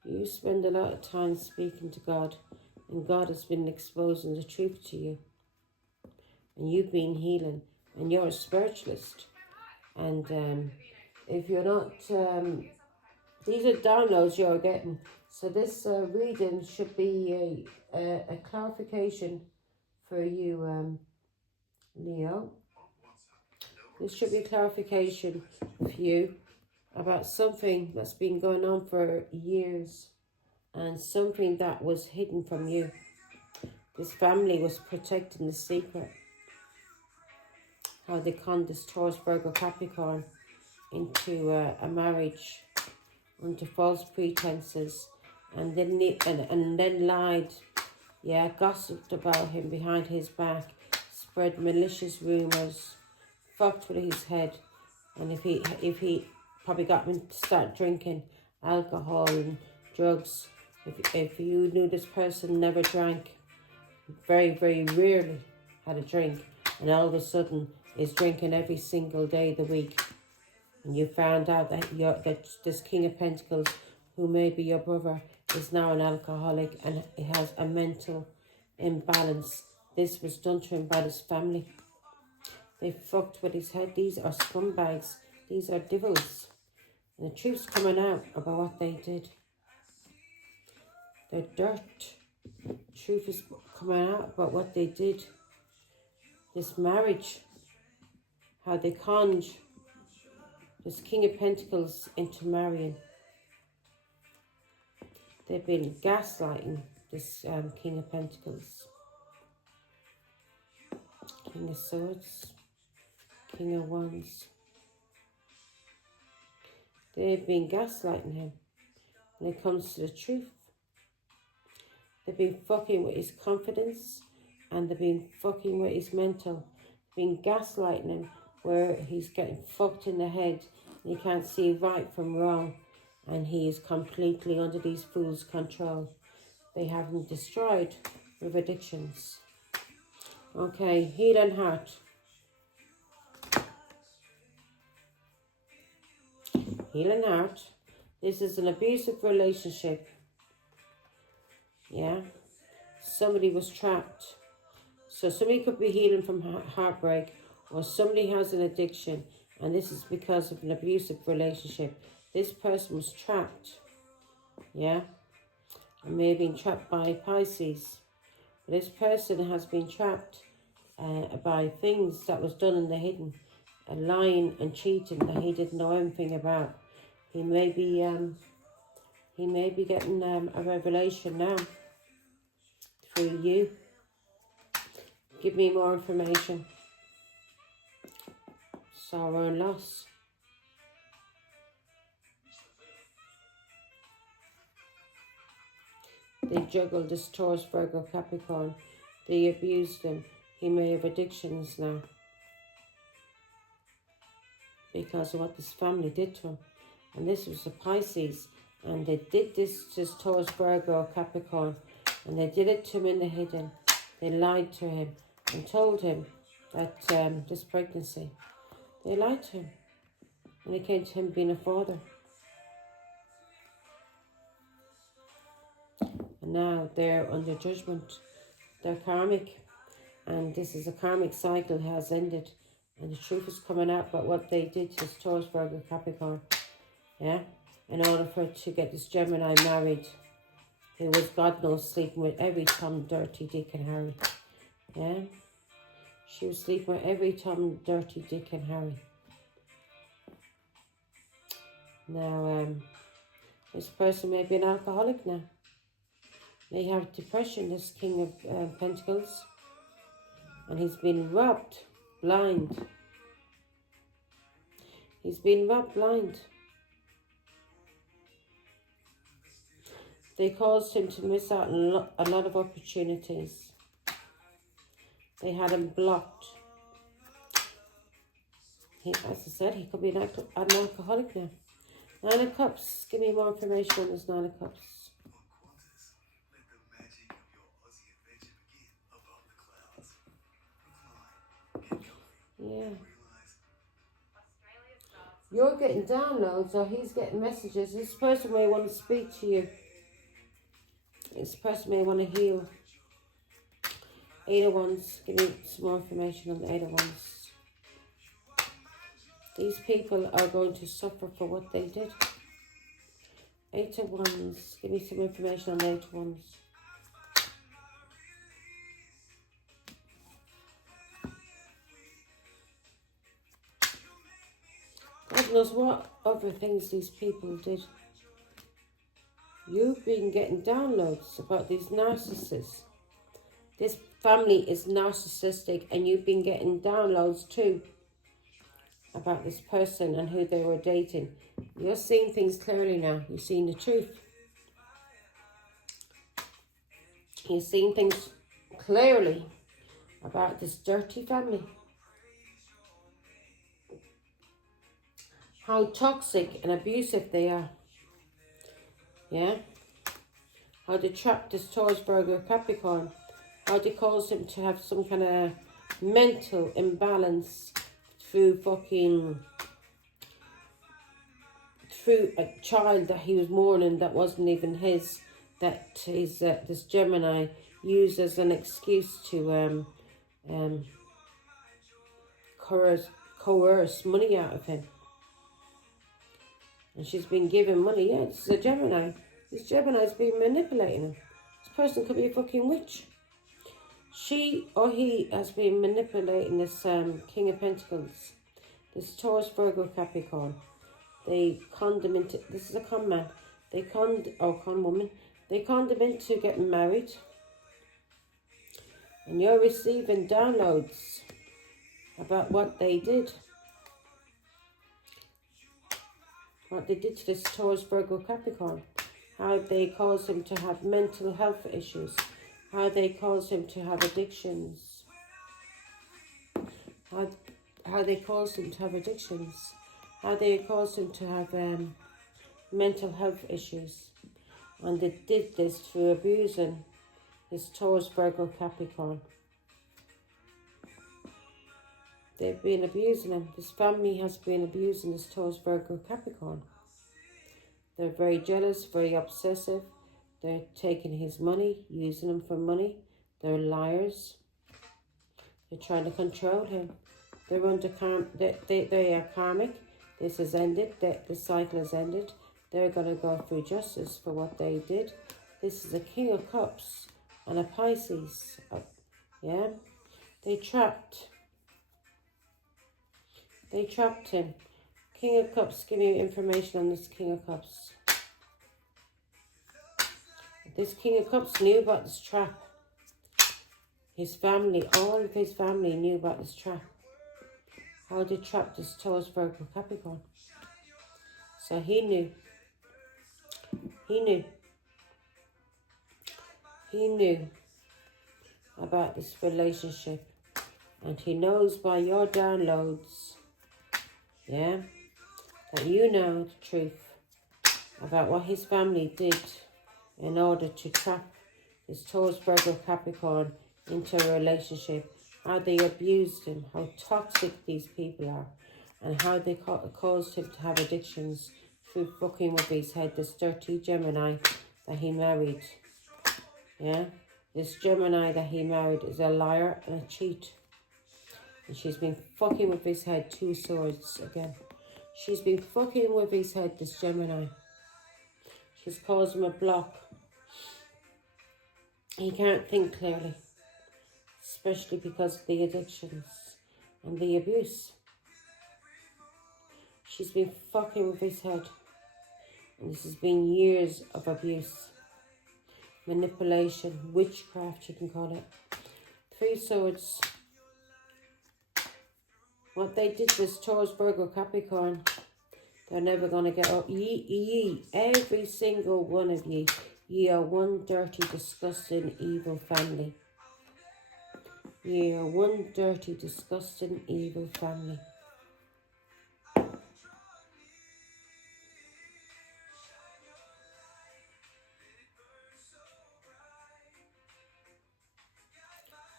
You spend a lot of time speaking to God, and God has been exposing the truth to you. And you've been healing, and you're a spiritualist. And if you're not, these are downloads you're getting. So this reading should be a clarification for you, Leo. This should be a clarification for you about something that's been going on for years and something that was hidden from you. This family was protecting the secret. How they conned this Taurus, Virgo, Capricorn into a marriage under false pretenses and then lied. Yeah, gossiped about him behind his back, spread malicious rumours, fucked with his head. And if he probably got him to start drinking alcohol and drugs. If you knew this person never drank, very, very rarely had a drink, and all of a sudden is drinking every single day of the week, and you found out that this King of Pentacles, who may be your brother, is now an alcoholic and he has a mental imbalance. This was done to him by his family. They fucked with his head. These are scumbags. These are devils. And the truth's coming out about what they did. The dirt. Truth is coming out about what they did. This marriage. How they conned this King of Pentacles into marrying. They've been gaslighting this King of Pentacles. King of Swords. King of Wands. They've been gaslighting him when it comes to the truth. They've been fucking with his confidence, and they've been fucking with his mental. They've been gaslighting him, where he's getting fucked in the head and he can't see right from wrong, and he is completely under these fools' control. They have him destroyed with addictions. Okay, healing heart. Healing heart. This is an abusive relationship. Yeah. Somebody was trapped. So somebody could be healing from heartbreak, or somebody has an addiction, and this is because of an abusive relationship. This person was trapped. Yeah. And may have been trapped by Pisces. This person has been trapped by things that was done in the hidden, lying and cheating that he didn't know anything about. He may be getting a revelation now through you. Give me more information. Sorrow and loss. They juggled this Taurus, Virgo, Capricorn. They abused him. He may have addictions now because of what this family did to him. And this was a Pisces. And they did this to Taurus, Virgo, Capricorn. And they did it to him in the hidden. They lied to him and told him that this pregnancy. They lied to him. And it came to him being a father. And now they're under judgment. They're karmic. And this is a karmic cycle has ended. And the truth is coming out about what they did to Taurus, Virgo, Capricorn. Yeah? In order for her to get this Gemini married, who was, God knows, sleeping with every Tom, Dirty, Dick and Harry. Yeah? She was sleeping with every Tom, Dirty, Dick and Harry. Now, this person may be an alcoholic now. May have depression, this King of Pentacles. And he's been robbed blind. He's been robbed blind. They caused him to miss out on a lot of opportunities. They had him blocked. As I said, he could be an alcoholic now. 9 of Cups. Give me more information on this 9 of Cups. Yeah. You're getting downloads or he's getting messages. This person may want to speak to you. This person may want to heal. 8 of Wands. Give me some more information on the 8 of Wands. These people are going to suffer for what they did. 8 of Wands. Give me some information on the 8 of Wands. God knows what other things these people did. You've been getting downloads about these narcissists. This family is narcissistic and you've been getting downloads too about this person and who they were dating. You're seeing things clearly now. You're seeing the truth. You're seeing things clearly about this dirty family. How toxic and abusive they are. Yeah? How they trapped this Taurus, Virgo, Capricorn. How they caused him to have some kind of mental imbalance through a child that he was mourning that wasn't even his, that is this Gemini used as an excuse to coerce money out of him. And she's been given money. Yeah, this is a Gemini. This Gemini's been manipulating him. This person could be a fucking witch. She or he has been manipulating this King of Pentacles. This Taurus, Virgo, Capricorn. They conned him into... This is a con man. They con woman. They conned him into getting married. And you're receiving downloads about what they did. What they did to this Taurus, Virgo, Capricorn. how they cause him to have mental health issues, how they cause him to have addictions, how they cause him to have addictions, how they cause him to have mental health issues. And they did this through abusing his Taurus, Virgo, Capricorn. They've been abusing him. This family has been abusing this Taurus, Virgo, Capricorn. They're very jealous, very obsessive. They're taking his money, using him for money. They're liars. They're trying to control him. They're under they are karmic. This has ended. The cycle has ended. They're going to go through justice for what they did. This is a King of Cups and a Pisces. Yeah? They trapped him. King of Cups, give me information on this King of Cups. This King of Cups knew about this trap. His family, all of his family knew about this trap. How they trapped this Taurus, Virgo, Capricorn. So he knew. He knew about this relationship. And he knows by your downloads, yeah, that you know the truth about what his family did in order to trap this Taurus, Virgo, Capricorn into a relationship. How they abused him, how toxic these people are, and how they caused him to have addictions through fucking with his head. This dirty Gemini that he married. Yeah? This Gemini that he married is a liar and a cheat. And she's been fucking with his head. 2 swords again. She's been fucking with his head, this Gemini. She's caused him a block. He can't think clearly. Especially because of the addictions and the abuse. She's been fucking with his head. And this has been years of abuse. Manipulation, witchcraft, you can call it. 3 swords. What they did was Taurus, Virgo, Capricorn. They're never going to get up. Ye, every single one of ye. Ye are one dirty, disgusting, evil family. Ye are one dirty, disgusting, evil family.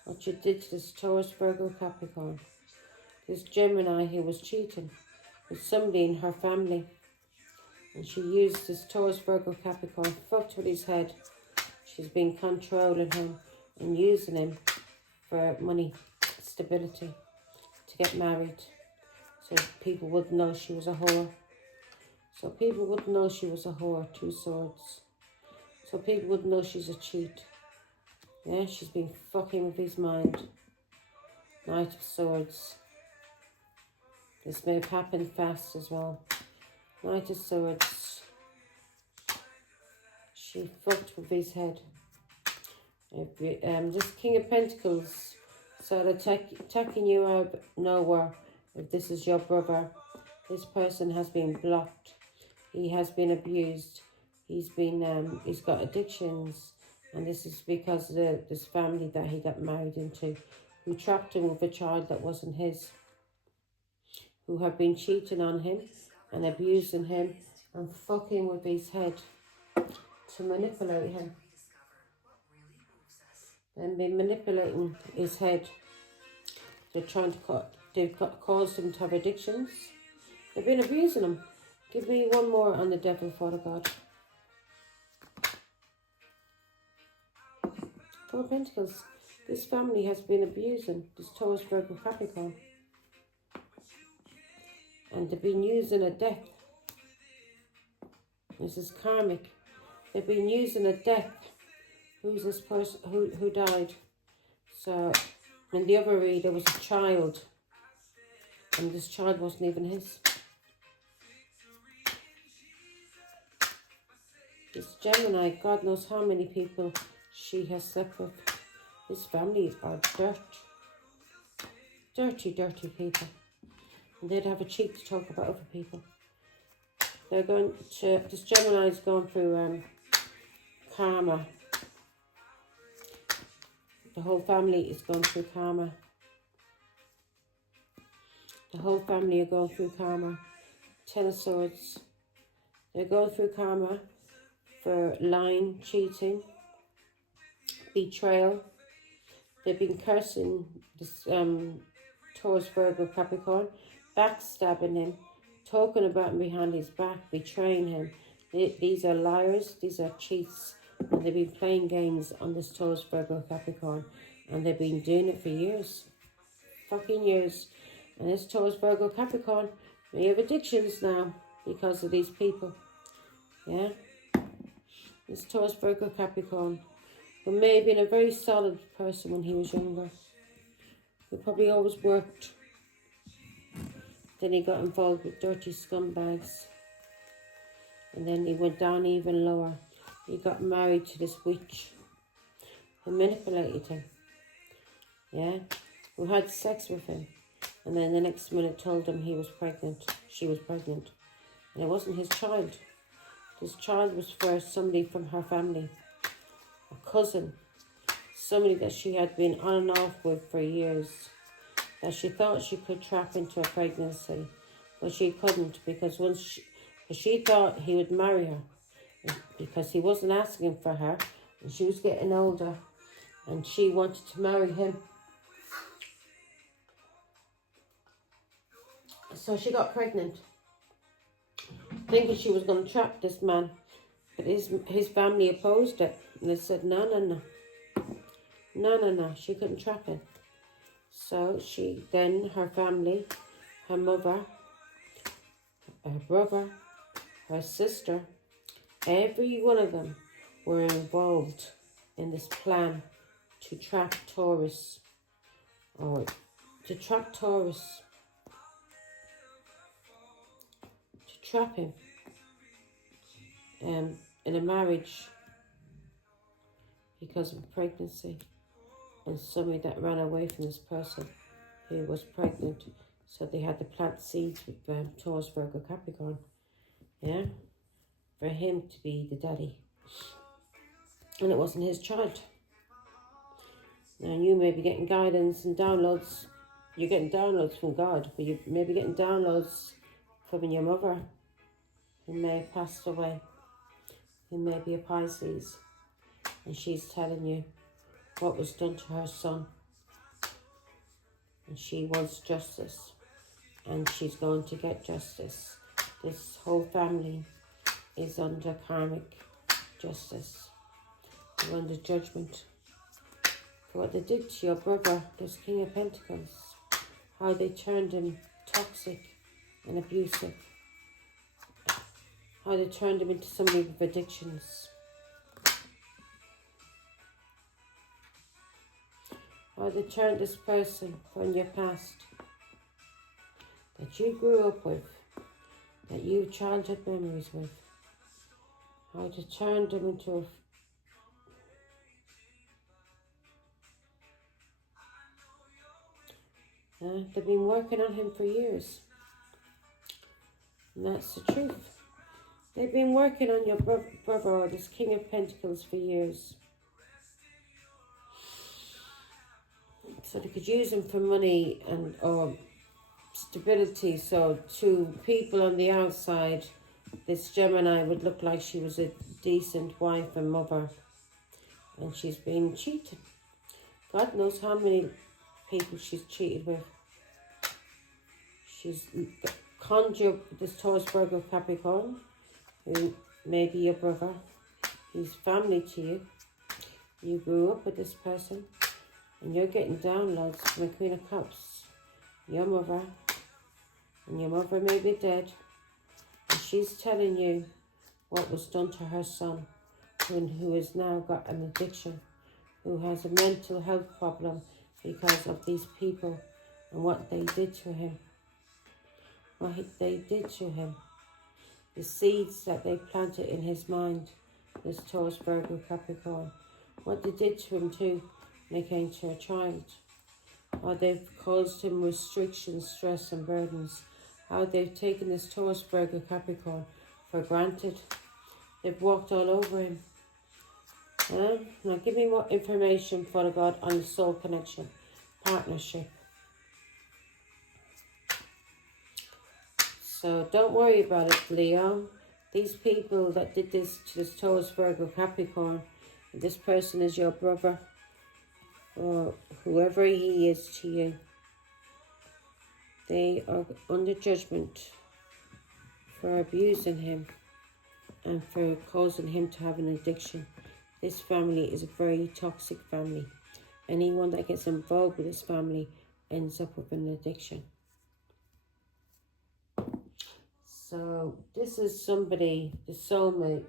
What you did to this Taurus, Virgo, Capricorn. This Gemini who was cheating with somebody in her family. And she used this Taurus, Virgo, Capricorn, fucked with his head. She's been controlling him and using him for money, stability, to get married. So people wouldn't know she was a whore. So people wouldn't know she was a whore. 2 swords. So people wouldn't know she's a cheat. Yeah, she's been fucking with his mind. Knight of Swords. This may have happened fast as well. Knight of Swords. She fucked with his head. This King of Pentacles. So they're attacking you out of nowhere. If this is your brother, this person has been blocked. He has been abused. He's got addictions. And this is because of this family that he got married into, who trapped him with a child that wasn't his, who have been cheating on him and abusing him and fucking with his head to manipulate him. And been manipulating his head. They're trying to they've caused him to have addictions. They've been abusing him. Give me one more on the devil, Father God. 4 of Pentacles. This family has been abusing this Taurus, Virgo, Capricorn. And they've been using a death. This is karmic. They've been using a death. Who's this person who died? So in the other read there was a child. And this child wasn't even his. This Gemini, God knows how many people she has slept with. His family are dirty, dirty people. And they'd have a cheek to talk about other people. They're going to, this Gemini is going through karma. The whole family is going through karma. The whole family are going through karma. Ten of Swords. They're going through karma for lying, cheating, betrayal. They've been cursing this Taurus, Virgo, Capricorn, backstabbing him, talking about him behind his back, betraying him. These are liars, these are cheats, and they've been playing games on this Taurus, Virgo, Capricorn, and they've been doing it for years, fucking years. And this Taurus, Virgo, Capricorn may have addictions now because of these people. Yeah, this Taurus, Virgo, Capricorn, who may have been a very solid person when he was younger. He probably always worked. Then he got involved with dirty scumbags. And then he went down even lower. He got married to this witch who manipulated him. Yeah, who had sex with him. And then the next minute told him he was pregnant. She was pregnant. And it wasn't his child. This child was for somebody from her family. A cousin. Somebody that she had been on and off with for years. That she thought she could trap into a pregnancy. But she couldn't, because she thought he would marry her. Because he wasn't asking for her. And she was getting older. And she wanted to marry him. So she got pregnant, thinking she was going to trap this man. But his family opposed it. And they said, no. She couldn't trap him. So her family, her mother, her brother, her sister, every one of them were involved in this plan to trap Taurus. Trap him in a marriage because of pregnancy, and somebody that ran away from this person who was pregnant. So they had to plant seeds with Taurus, Virgo, Capricorn, yeah, for him to be the daddy, and it wasn't his child. Now you may be getting guidance and downloads. You're getting downloads from God, but you may be getting downloads from your mother, who may have passed away, who may be a Pisces, and she's telling you what was done to her son. And she wants justice, and she's going to get justice. This whole family is under karmic justice. They're under judgment for what they did to your brother, this King of Pentacles. How they turned him toxic and abusive. How they turned him into somebody with addictions. How they turned this person from your past that you grew up with, that you have childhood memories with. How they turned him into they've been working on him for years. And that's the truth. They've been working on your brother, or this King of Pentacles, for years. So they could use him for money and or stability. So to people on the outside, this Gemini would look like she was a decent wife and mother. And she's been cheated. God knows how many people she's cheated with. She's conjured this Taurus, Virgo, Capricorn, who may be your brother. He's family to you. You grew up with this person, and you're getting downloads from the Queen of Cups, your mother, and your mother may be dead, and she's telling you what was done to her son, who has now got an addiction, who has a mental health problem because of these people and what they did to him. What they did to him. The seeds that they planted in his mind, this Taurus, Virgo, Capricorn. What they did to him too when they came to a child. How they've caused him restrictions, stress and burdens. How they've taken this Taurus, Virgo, Capricorn for granted. They've walked all over him. Now give me more information, Father God, on the soul connection, partnership. So don't worry about it, Leo. These people that did this to this Taurus, Virgo, Capricorn, this person is your brother, or whoever he is to you. They are under judgment for abusing him and for causing him to have an addiction. This family is a very toxic family. Anyone that gets involved with this family ends up with an addiction. So this is somebody, the soulmate,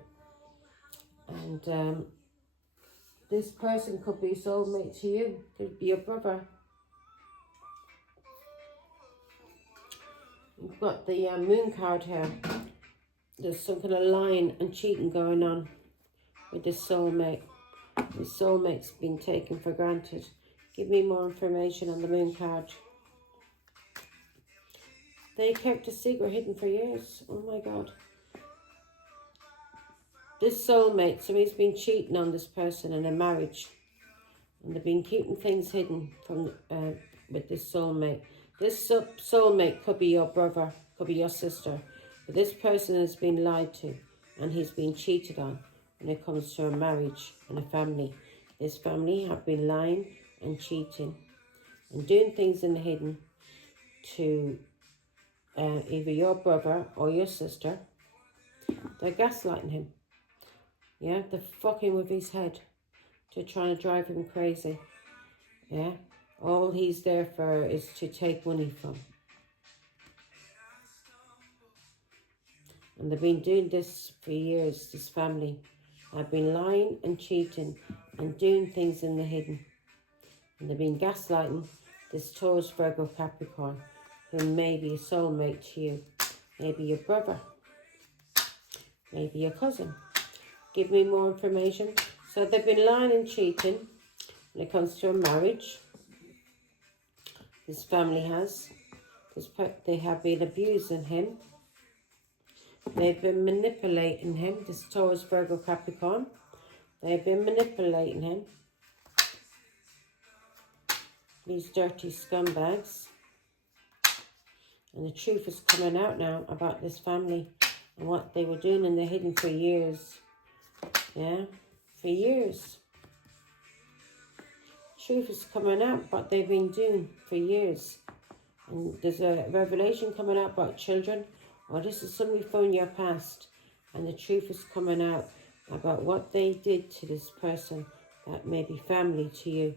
and this person could be a soulmate to you, could be your brother. You've got the moon card here. There's some kind of lying and cheating going on with this soulmate. This soulmate's been taken for granted. Give me more information on the moon card. They kept a secret hidden for years. Oh my God. This soulmate, somebody's been cheating on this person in a marriage. And they've been keeping things hidden from with this soulmate. This soulmate could be your brother, could be your sister. But this person has been lied to and he's been cheated on when it comes to a marriage and a family. This family have been lying and cheating and doing things in the hidden to either your brother or your sister. They're gaslighting him. Yeah, they're fucking with his head to try and drive him crazy. Yeah, all he's there for is to take money from. And they've been doing this for years, this family. I've been lying and cheating and doing things in the hidden. And they've been gaslighting this Taurus, Virgo, Capricorn, who may be a soulmate to you. Maybe your brother. Maybe your cousin. Give me more information. So they've been lying and cheating when it comes to a marriage. This family has. They have been abusing him. They've been manipulating him. This Taurus, Virgo, Capricorn. They've been manipulating him. These dirty scumbags. And the truth is coming out now about this family and what they were doing in the hidden for years. Yeah, for years. Truth is coming out what they've been doing for years. And there's a revelation coming out about children. Or this is somebody from your past. And the truth is coming out about what they did to this person that may be family to you.